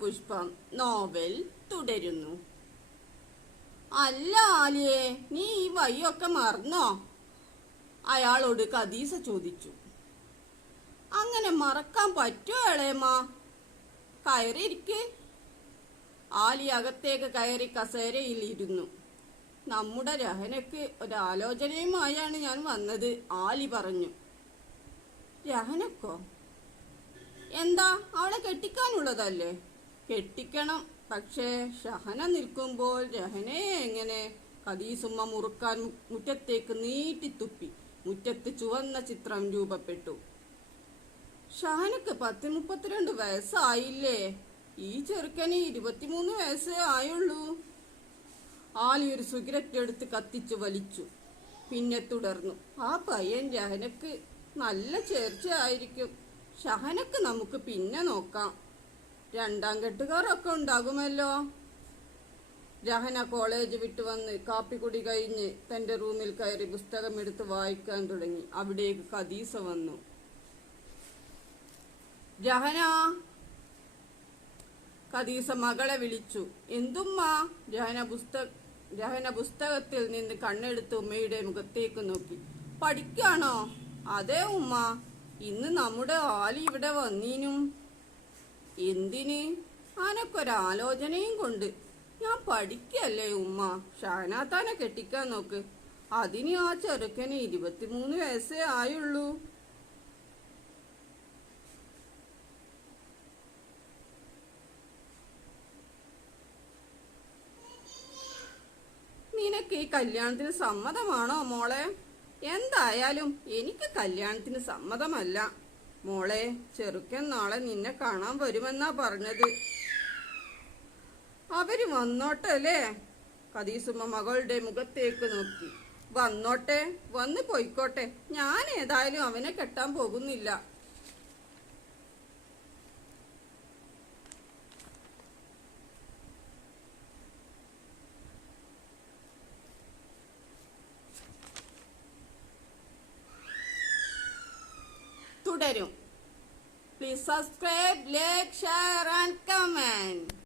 പുഷ്പം നോവൽ തുടരുന്നു. അല്ല ആലിയെ, നീ ഈ വഴിയൊക്കെ മറന്നോ? അയാളോട് ഖദീജ ചോദിച്ചു. അങ്ങനെ മറക്കാൻ പറ്റുമോ ഇളയമ്മ? കയറിയിരിക്ക്. ആലി അകത്തേക്ക് കയറി കസേരയിൽ ഇരുന്നു. നമ്മുടെ രഹനക്ക് ഒരാലോചനയുമായാണ് ഞാൻ വന്നത്, ആലി പറഞ്ഞു. രഹനക്കോ? എന്താ, അവളെ കെട്ടിക്കാനുള്ളതല്ലേ? കെട്ടിക്കണം, പക്ഷേ ഷഹന നിൽക്കുമ്പോൾ രഹനയെ എങ്ങനെ? ഖദീസുമ്മ മുറുക്കാൻ മുറ്റത്തേക്ക് നീട്ടിത്തുപ്പി. മുറ്റത്ത് ചുവന്ന ചിത്രം രൂപപ്പെട്ടു. ഷഹനക്ക് 32 വയസ്സായില്ലേ? ഈ ചെറുക്കന് 23 വയസ്സേ ആയുള്ളൂ. ആലി ഒരു സിഗരറ്റ് എടുത്ത് കത്തിച്ചു വലിച്ചു. പിന്നെ തുടർന്നു. ആ പയ്യൻ രഹനക്ക് നല്ല ചേർച്ചയായിരിക്കും. ഷഹനക്ക് നമുക്ക് പിന്നെ നോക്കാം. രണ്ടാം കെട്ടുകാരൊക്കെ ഉണ്ടാകുമല്ലോ. രഹന കോളേജ് വിട്ടു വന്ന് കാപ്പിക്കുടി കഴിഞ്ഞ് തന്റെ റൂമിൽ കയറി പുസ്തകം എടുത്ത് വായിക്കാൻ തുടങ്ങി. അവിടേക്ക് ഖദീജ വന്നു. രഹന, ഖദീജ മകളെ വിളിച്ചു. എന്തുമ്മ? രഹന പുസ്തകത്തിൽ നിന്ന് കണ്ണെടുത്ത് ഉമ്മയുടെ മുഖത്തേക്ക് നോക്കി. പഠിക്കാണോ? അതെ ഉമ്മ, ഇന്ന് നമ്മുടെ ആലി ഇവിടെ വന്നീനും. എന്തിന്? അനക്കൊരാലോചനയും കൊണ്ട്. ഞാൻ പഠിക്കല്ലേ ഉമ്മ, ഷഹനാത്താനെ കെട്ടിക്കാൻ നോക്ക്. അതിന് ആ ചെറുക്കന് 23 വയസ്സേ ആയുള്ളൂ. നിനക്ക് ഈ കല്യാണത്തിന് സമ്മതമാണോ മോളെ? എന്തായാലും എനിക്ക് കല്യാണത്തിന് സമ്മതമല്ല മോളെ. ചെറുക്കൻ നാളെ നിന്നെ കാണാൻ വരുമെന്നാ പറഞ്ഞത്. അവര് വന്നോട്ടെ അല്ലേ? ഖദീസുമ്മ മകളുടെ മുഖത്തേക്ക് നോക്കി. വന്നോട്ടെ, വന്ന് പോയിക്കോട്ടെ. ഞാൻ ഏതായാലും അവനെ കെട്ടാൻ പോകുന്നില്ല. തുടരും. Please subscribe, like, share and comment.